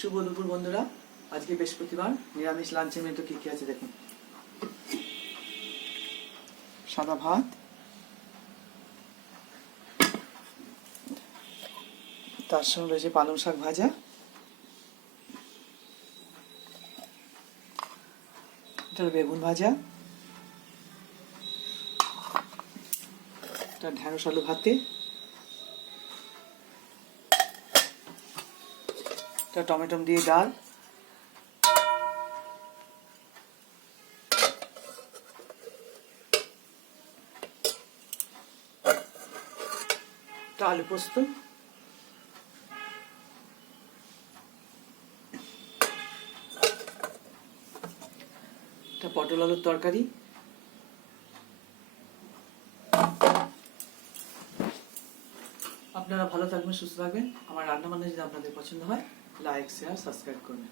শুভ দুপুর বন্ধুরা। আজকে বৃহস্পতিবার, নিরামিষ লাঞ্চে মেনু কি কি আছে দেখুন। সাদা ভাত, তার সঙ্গে রয়েছে পালং শাক ভাজা, এটা বেগুন ভাজা, এটা ঢেঁড়স আলু ভাতে, এটা টমেটো দিয়ে ডাল, এটা আলু পোস্ত, এটা পটল আলুর তরকারি। আপনারা ভালো থাকবেন, সুস্থ থাকবেন। আমার রান্না বান্না যদি আপনাদের পছন্দ হয়, লাইক শেয়ার সাবস্ক্রাইব করবেন।